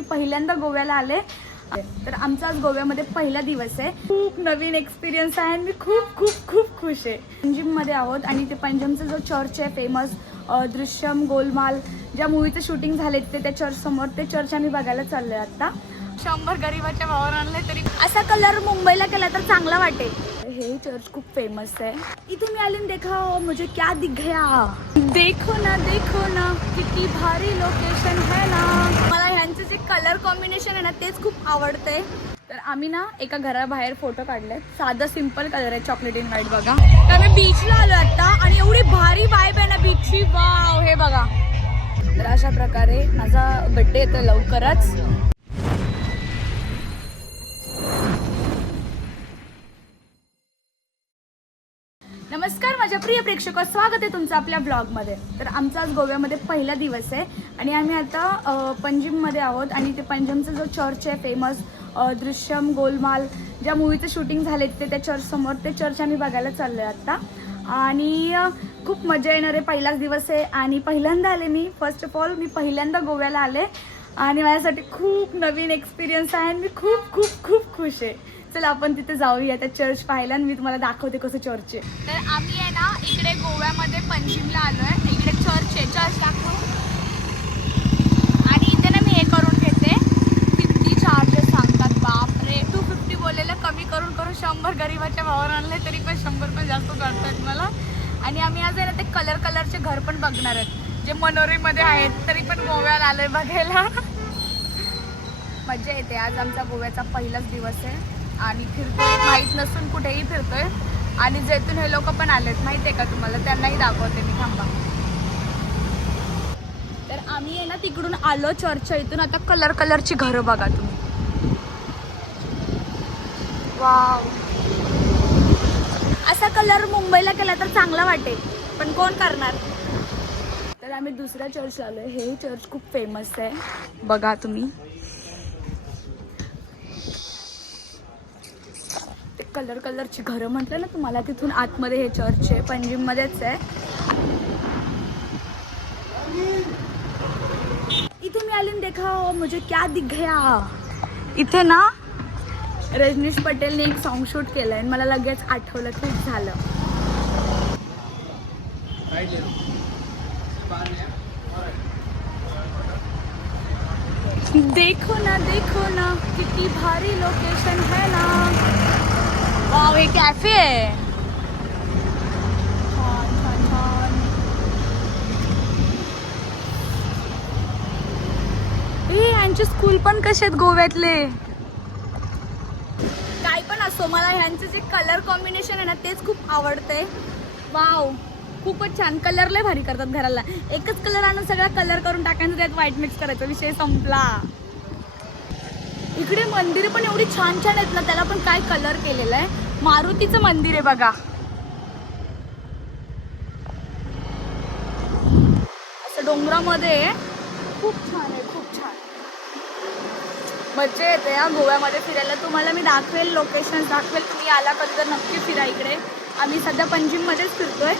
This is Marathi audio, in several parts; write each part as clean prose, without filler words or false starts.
मी पहिल्यांदा गोव्याला आले, तर आमचा आज गोव्यामध्ये पहिला दिवस आहे. खूप नवीन एक्सपिरियन्स आहे आणि मी खूप खूप खूप खुश आहे. पंजिममध्ये आहोत आणि ते पंजिमचा जो चर्च आहे फेमस दृश्यम गोलमाल, ज्या मूवीचं शूटिंग झाले तिथे त्या चर्च समोर, ते चर्च आम्ही बघायला चाललोय आता. 100 गरीबाच्या भावावर आणले तरी असा कलर मुंबईला केला तर चांगला वाटेल. हे चर्च खूप फेमस आहे. इथे मी आले देखा मुझे क्या दिख गया, देखो ना किती भारी लोकेशन है ना. मला ह्यांचे जे कलर कॉम्बिनेशन आहे ना तेच खूप आवडते. तर आम्ही ना एका घराबाहेर फोटो काढले. साधा सिंपल कलर आहे, चॉकलेट इन व्हाईट. बघा तर मी बीचला आलो आता आणि एवढी भारी वाईब आहे ना बीचची, वाव. हे बघा. तर अशा प्रकारे माझा बर्थडे येतो लवकरच. नमस्कार माझ्या प्रिय प्रेक्षक, स्वागत आहे तुमचं आपल्या ब्लॉगमध्ये. तर आमचा आज गोव्यामध्ये पहिला दिवस आहे आणि आम्ही आता पंजिममध्ये आहोत आणि ते पंजिमचा जो चर्च आहे फेमस दृश्यम गोलमाल, ज्या मूवीचं शूटिंग झाले तिथे त्या चर्च समोर, ते चर्च आम्ही बघायला चाललोय आता. आणि खूप मजा येणार आहे. पहिलाच दिवस आहे आणि पहिल्यांदा आले मी. फर्स्ट ऑफ ऑल मी पहिल्यांदा गोव्याला आले आणि माझ्यासाठी खूप नवीन एक्सपिरियन्स आहे आणि मी खूप खूप खूप खुश आहे. चला आपण तिथे जाऊया त्या चर्च पाहायला आणि मी तुम्हाला दाखवते कसं चर्च आहे. तर आम्ही आहे ना इकडे गोव्यामध्ये पंजिमला आलोय. इकडे चर्च आहे, चर्च दाखवू. आणि इथे ना मी हे करून घेते, 50 चार्जेस सांगतात. बापरे, 250 बोललेलं कमी करून करून 100 गरीबाच्या भावावर आणले तरी पण 100 पण जास्त वाटतात मला. आणि आम्ही आज आहे ना ते कलरचे घर पण बघणार आहेत, जे मनोरीमध्ये आहेत, तरी पण गोव्याला आलोय बघायला. मजा येते. आज आमचा गोव्याचा पहिलाच दिवस आहे आणि फिरतोय, माहीत नसून कुठेही फिरतोय. आणि जेथून हे लोक पण आलेत माहिती आहे का तुम्हाला, त्यांनाही दाखवते मी, थांबा. तर आम्ही आहे ना तिकडून आलो चर्चच्या इथून. आता कलरची घरं बघा तुम्ही, वाव. असा कलर मुंबईला केला तर चांगला वाटेल, पण कोण करणार. तर आम्ही दुसऱ्या चर्चला आलोय. हे चर्च खूप फेमस आहे, बघा तुम्ही. कलरची घरं म्हटलं ना तुम्हाला, तिथून आतमध्ये हे चर्च आहे, पंजिममध्येच आहे. इथे मी आले देखा मुझे क्या दिख गया. इथे ना रजनीश पटेलने एक सॉन्ग शूट केलंय आणि मला लगेच आठवलं की झालं. देखो ना किती भारी लोकेशन है ना. वाव, हे कॅफे आहे. छान. यांचे स्कूल पण कसे आहेत गोव्यातले. काय पण असो, मला ह्यांचे जे कलर कॉम्बिनेशन आहे ना तेच खूप आवडते. वाव, खूपच छान. कलर लय भारी करतात घराला. एकच कलर आणून सगळा कलर करून टाकायचं, त्यात व्हाईट मिक्स करायचा, विषय संपला. इकडे मंदिर पण एवढी छान आहेत ना, त्याला पण काय कलर केलेला आहे. मारुतीचं मंदिर आहे बघा, असं डोंगरामध्ये. खूप छान आहे, खूप छान. मजा येते या गोव्यामध्ये फिरायला. तुम्हाला मी दाखवेल, लोकेशन दाखवेल. तुम्ही आला कधी तर नक्की फिरा इकडे. आम्ही सध्या पंजिममध्येच फिरतोय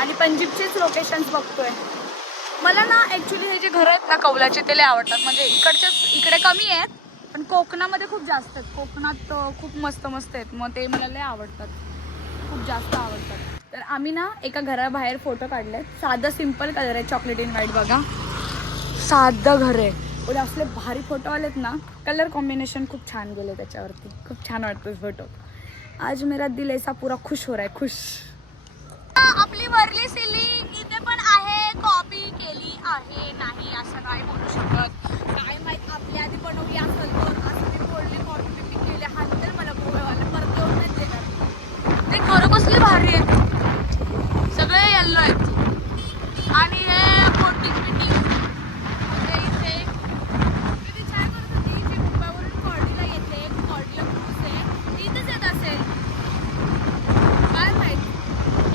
आणि पंजिमचेच लोकेशन्स बघतोय. मला ना ॲक्च्युली हे जे घरं आहेत ना कौलाचे, ते लय आवडतात. म्हणजे इकडे कमी आहेत पण कोकणामध्ये खूप जास्त आहेत. कोकणात खूप मस्त आहेत, मग ते मला लय आवडतात, खूप जास्त आवडतात. तर आम्ही ना एका घराबाहेर फोटो काढले. साधा सिंपल कलर आहे, चॉकलेट इन व्हाईट. बघा, साधं घर आहे. एवढे असले भारी फोटो आलेत ना, कलर कॉम्बिनेशन खूप छान गेले त्याच्यावरती. खूप छान वाटतो फोटो. आज मेरा दिल ऐसा पूरा खुश हो रहा है, खुश. आपली वर्ली सिलिंग इथे पण आहे, कॉपी केली आहे नाही असं नाही बोलू शकत. काय माहित आपल्या आधी बनवली असेल तर. असं मी बोलले, कॉपी केली हा तर मला गोव्यावाला परत येऊन नाही देणार. ते घरं कसली भारी आहेत, सगळे येल्लो आहेत. आणि हे बोटिंग इथे मी विचार करत होती, जी मुंबईवरून कॉर्डीला येते, कॉर्डीला क्रूज आहे, इथेच येत असेल काय माहित.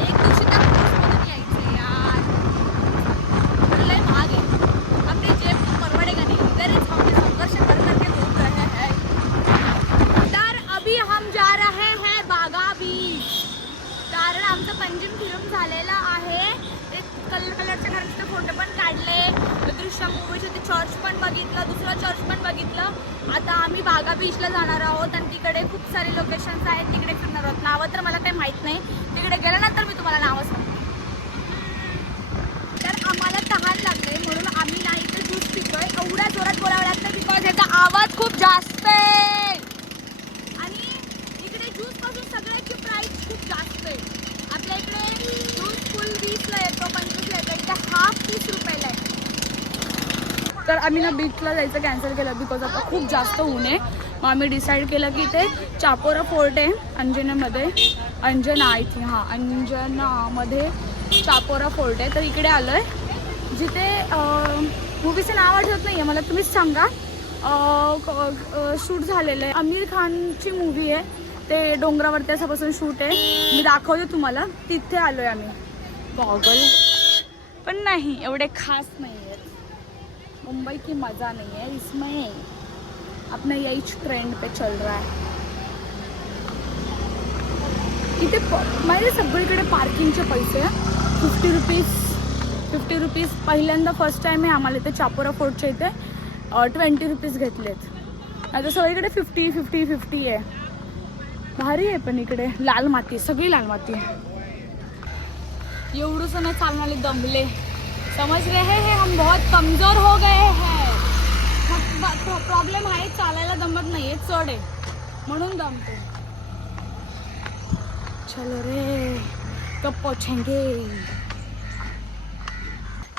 एक दिवशी त्या क्रूजमधून यायचे यार, लय भाग आहे. आपली जेब परवडेगा नहीं, इधर संघर्ष करके घूम रहे हैं. तर अभी हम जा रहे हैं बागा बीच. कारण आमचं पंजिम फिरून झालेलं आहे. ते कलरच्या घरांचे फोटो पण काढले. दृश्यम मूवीचे ते चर्च पण बघितलं, दुसरं चर्च पण बघितलं. आता आम्ही बागा बीचला जाणार आहोत आणि तिकडे खूप सारे लोकेशन्स आहेत, तिकडे फिरणार आहोत. नावं तर मला काही माहीत नाही, तिकडे गेल्यानंतर मी तुम्हाला नावं सांगते. तर आम्हाला तहान लागले म्हणून आम्ही ना इथे ज्यूस पितोय. एवढ्या जोरात बोलावं लागतं बिकॉज याचा आवाज खूप जास्त आहे आणि इकडे ज्यूसपासून सगळ्याची प्राईस खूप जास्त आहे. आपल्या इकडे ज्यूस फुल 20ला येतो, 25ला येतो, इथे हाफ 30 रुपयाला आहे. तर आम्ही ना बीचला जायचं कॅन्सल केलं बिकॉज आता खूप जास्त ऊन आहे. मग आम्ही डिसाईड केलं की इथे चापोरा फोर्ट आहे अंजनामध्ये, अंजना आय थिंक, हां अंजनामध्ये चापोरा फोर्ट आहे. तर इकडे आलो आहे जिथे मूवीचं नाव आठवत नाही आहे मला, तुम्हीच सांगा. शूट झालेलं आहे, आमिर खानची मूवी आहे, ते डोंगरावरती असापासून शूट आहे. मी दाखवते तुम्हाला. तिथे आलो आहे आम्ही. गॉगल पण नाही एवढे खास नाही आहेत. मुंबई की मज़ा नहीं है इसमें, अपना यही ट्रेंड पे चल रहा है. इथे माझे सगळीकडे पार्किंगचे पैसे 50 रुपीज. पहिल्यांदा फर्स्ट टाईम आहे आम्हाला इथे चापोरा फोर्टच्या इथे 20 रुपीज घेतलेत. आता सगळीकडे 50 आहे. भारी आहे पण इकडे लाल माती, सगळी लाल माती. एवढंच नाही चालणारे दमले, समझ रहे हैं हम बहुत कमजोर हो गए हैं. प्रॉब्लेम आहे चालायला दमत नाहीये, चढ आहे म्हणून दमते. चलो रे कब पोहोचेंगे.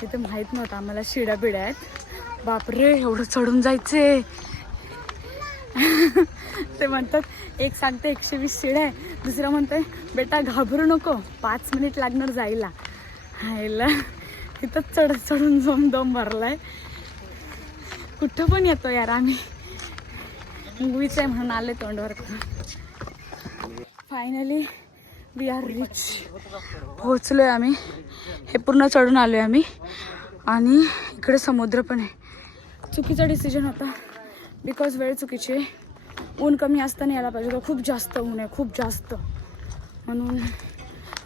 तिथे माहित नव्हतं आम्हाला शिड्या बिड्या आहेत. बापरे एवढं चढून जायचे. ते म्हणतात एक सांगते 120 शिड्या आहे, दुसरं म्हणतंय बेटा घाबरू नको 5 मिनिट लागणार जायला. हायला इथंच चढून दम भरलाय. कुठं पण येतो यार आम्ही, मूवीच आहे म्हणून आले तोंडवर. Finally we are reach. पोहोचलोय आम्ही. हे पूर्ण चढून आलोय आम्ही आणि इकडे समुद्र पण आहे. चुकीचा डिसिजन होता बिकॉज वेळ चुकीची आहे. ऊन कमी असताना यायला पाहिजे, खूप जास्त ऊन आहे, खूप जास्त म्हणून.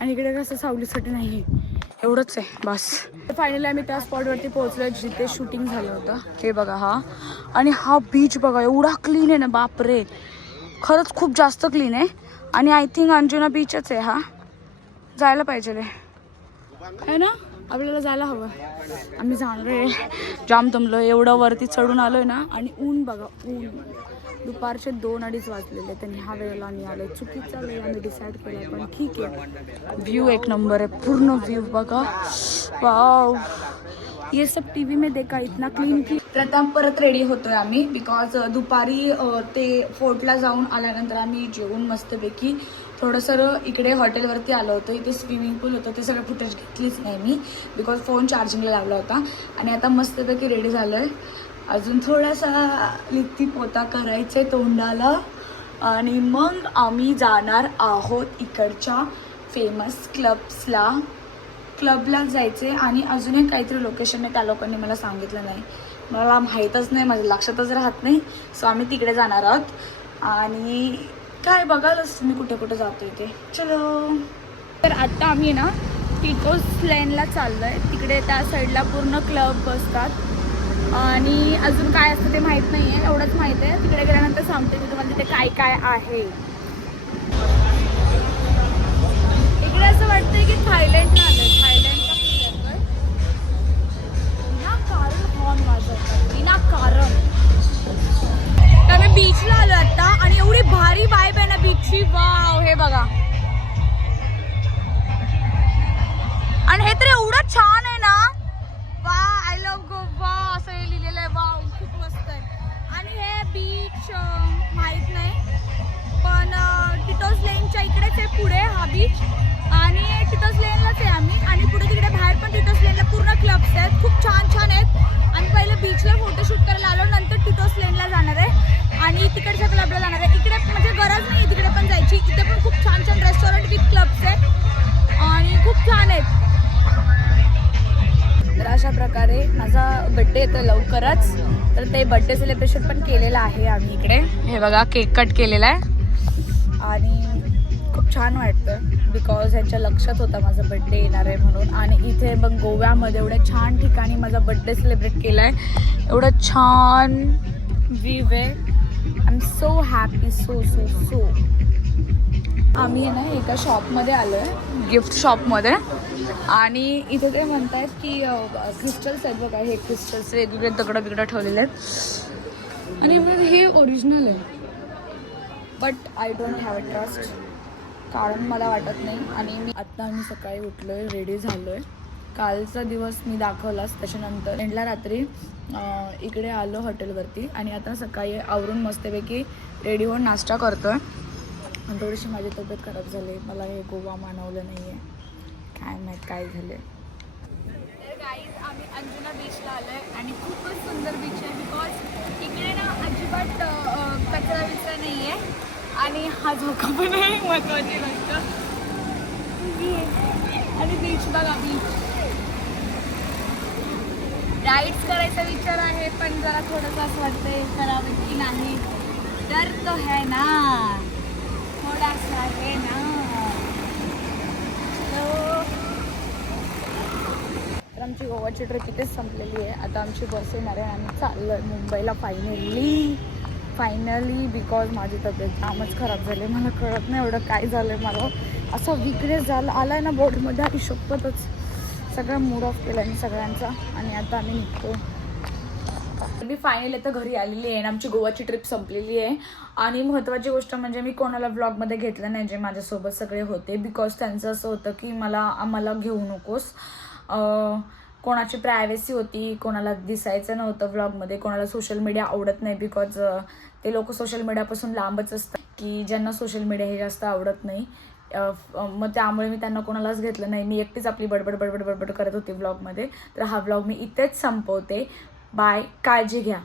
आणि इकडे कसं सावलीसाठी नाही, एवढंच आहे बस. फायनली आम्ही त्या स्पॉटवरती पोहोचलो जिथे शूटिंग झालं होतं. हे बघा हा, आणि हा बीच बघा एवढा क्लीन आहे ना, बापरे खरंच खूप जास्त क्लीन आहे. आणि आय थिंक अंजुना बीचच आहे हा. जायला पाहिजे आहे ना, आपल्याला जायला हवं. आम्ही जाणार आहे. जाम दमलो, एवढं वरती चढून आलोय ना. आणि ऊन बघा, ऊन दुपारचे 2-2:30 वाजलेले. त्यांनी हा वेळेला आम्ही आलो, चुकीचा वेळ आम्ही डिसाईड केला पण ठीक आहे. व्ह्यू एक नंबर आहे, पूर्ण व्ह्यू बघा. वाव, ये सब टी व्ही में देखा, इतना क्लीन की. प्रथम परत रेडी होतोय आम्ही बिकॉज दुपारी ते फोर्टला जाऊन आल्यानंतर आम्ही जेवून मस्तपैकी थोडंसं इकडे हॉटेलवरती आलो होतो. इथे स्विमिंग पूल होतं, ते सगळं फुटेज घेतलीच नाही मी बिकॉज फोन चार्जिंगला लावला होता. आणि आता मस्तपैकी रेडी झालो आहे. अजून थोडासा लित्ती पोता करायचं आहे तोंडाला आणि मग आम्ही जाणार आहोत इकडच्या फेमस क्लबला जायचे. आणि अजून एक काहीतरी लोकेशन आहे, त्या लोकांनी मला सांगितलं नाही, मला माहीतच नाही, माझ्या लक्षातच राहत नाही. सो आम्ही तिकडे जाणार आहोत आणि काय बघालच मी कुठे कुठे जातोय ते. चलो. तर आत्ता आम्ही ना टिटोस लेनला चाललो आहे. तिकडे त्या साईडला पूर्ण क्लब बसतात आणि अजून काय असतं ते माहीत नाही आहे, एवढंच माहीत आहे. तिकडे गेल्यानंतर सांगते मी तुम्हाला तिथे काय काय आहे. इकडे असं वाटतंय की थायलंडला आलं आहे. थायलंडचा फील येतोय. विनाकारण हॉर्न वाजवतात, विनाकारण. तर मी बीचला आलो आता आणि एवढी भारी वाईब आहे ना बीचची. वाव, हे बघा. आणि हे तर एवढं छान आहे ना. वा, आय लव्ह गोवा असं हे लिहिलेलं आहे. वाव, खूप मस्त आहे. आणि हे बीच माहीत नाही पण टिटोस लेनच्या इकडेच आहे पुढे हा बीच. आणि टिटोस लेनलाच आहे आम्ही. आणि पुढे तिकडे बाहेर पण टिटोस लेनला पूर्ण क्लब्स आहेत, खूप छान छान आहेत. आम्ही पहिले बीचला फोटोशूट करायला आलो, नंतर टिटोस लेनला जाणार आहे आणि तिकडच्या क्लबला जाणार आहे. इकडे म्हणजे गरज नाही तिकडे पण जायची, इथे पण खूप छान छान रेस्टॉरंट विथ क्लब्स आहेत आणि खूप छान आहेत. तर अशा प्रकारे माझा बड्डे येतो लवकरच, तर ते बड्डे सेलिब्रेशन पण केलेलं आहे आम्ही इकडे. हे बघा केक कट केलेला आहे आणि खूप छान वाटतं. बिकॉज यांच्या लक्षात होता माझा बड्डे येणार आहे म्हणून. आणि इथे बघ गोव्यामध्ये एवढ्या छान ठिकाणी माझा बड्डे सेलिब्रेट केला आहे. एवढं छान व्ह्यू आहे. I am so happy, so so so. आम्ही आहे ना एका शॉपमध्ये आलो आहे, गिफ्ट शॉपमध्ये. आणि इथे ते म्हणत आहेत की क्रिस्टल्स आहेत बघा, हे क्रिस्टल्स वेगवेगळे दगडं बिगडं ठेवलेले आहेत. आणि हे ओरिजिनल आहे, but I don't have a trust, कारण मला वाटत नाही. आणि आत्ता आम्ही सकाळी उठलो आहे, रेडी झालो आहे. कालचा दिवस मी दाखवलाच, त्याच्यानंतर एंडला रात्री इकडे आलो हॉटेलवरती. आणि आता सकाळी आवरून मस्तपैकी रेडी होऊन नाश्ता करतो आहे. आणि थोडीशी माझी तब्येत खराब झाली, मला हे गोवा मानवलं नाही आहे, काय माहीत काय झालं. तर गाईज आम्ही अंजुना बीचला आलो आहे आणि खूपच सुंदर बीच आहे. बिकॉज इकडे ना अजिबात कचरा विचरा नाही आहे. आणि हा झोका पण आहे महत्त्वाची गोष्ट. आणि बीच बघा, बीच राईड्स करायचा विचार आहे, पण जरा थोडंसं असं वाटतंय करावं की नाही. डर तो है ना, थोडासा आहे ना. तर आमची गोवाची ट्रिप इथेच संपलेली आहे. आता आमची बस येणार आहे. आम्ही चाललो आहे मुंबईला फायनली. बिकॉज माझी तब्येत जामच खराब झाली. मला कळत नाही एवढं काय झालं आहे. मला असं विकनेस झालं आला आहे ना बॉडीमध्ये, आणि शपथच सगळा मूड ऑफ केला आहे मी सगळ्यांचा. आणि आता आम्ही निघतो. मी फायनली आता घरी आलेली आहे आणि आमची गोवाची ट्रिप संपलेली आहे. आणि महत्त्वाची गोष्ट म्हणजे मी कोणाला व्लॉगमध्ये घेतलं नाही जे माझ्यासोबत सगळे होते. बिकॉज त्यांचं असं होतं की आम्हाला घेऊ नकोस. कोणाची प्रायव्हसी होती, कोणाला दिसायचं नव्हतं व्लॉगमध्ये, कोणाला सोशल मीडिया आवडत नाही. बिकॉज ते लोक सोशल मीडियापासून लांबच असतात, की ज्यांना सोशल मीडिया हे जास्त आवडत नाही. मग त्यामुळे मी त्यांना कोणालाच घेतलं नाही. मी एकटीच आपली बडबड करत होती व्लॉगमध्ये. तर हा व्लॉग मी इथेच संपवते. बाय, काळजी घ्या.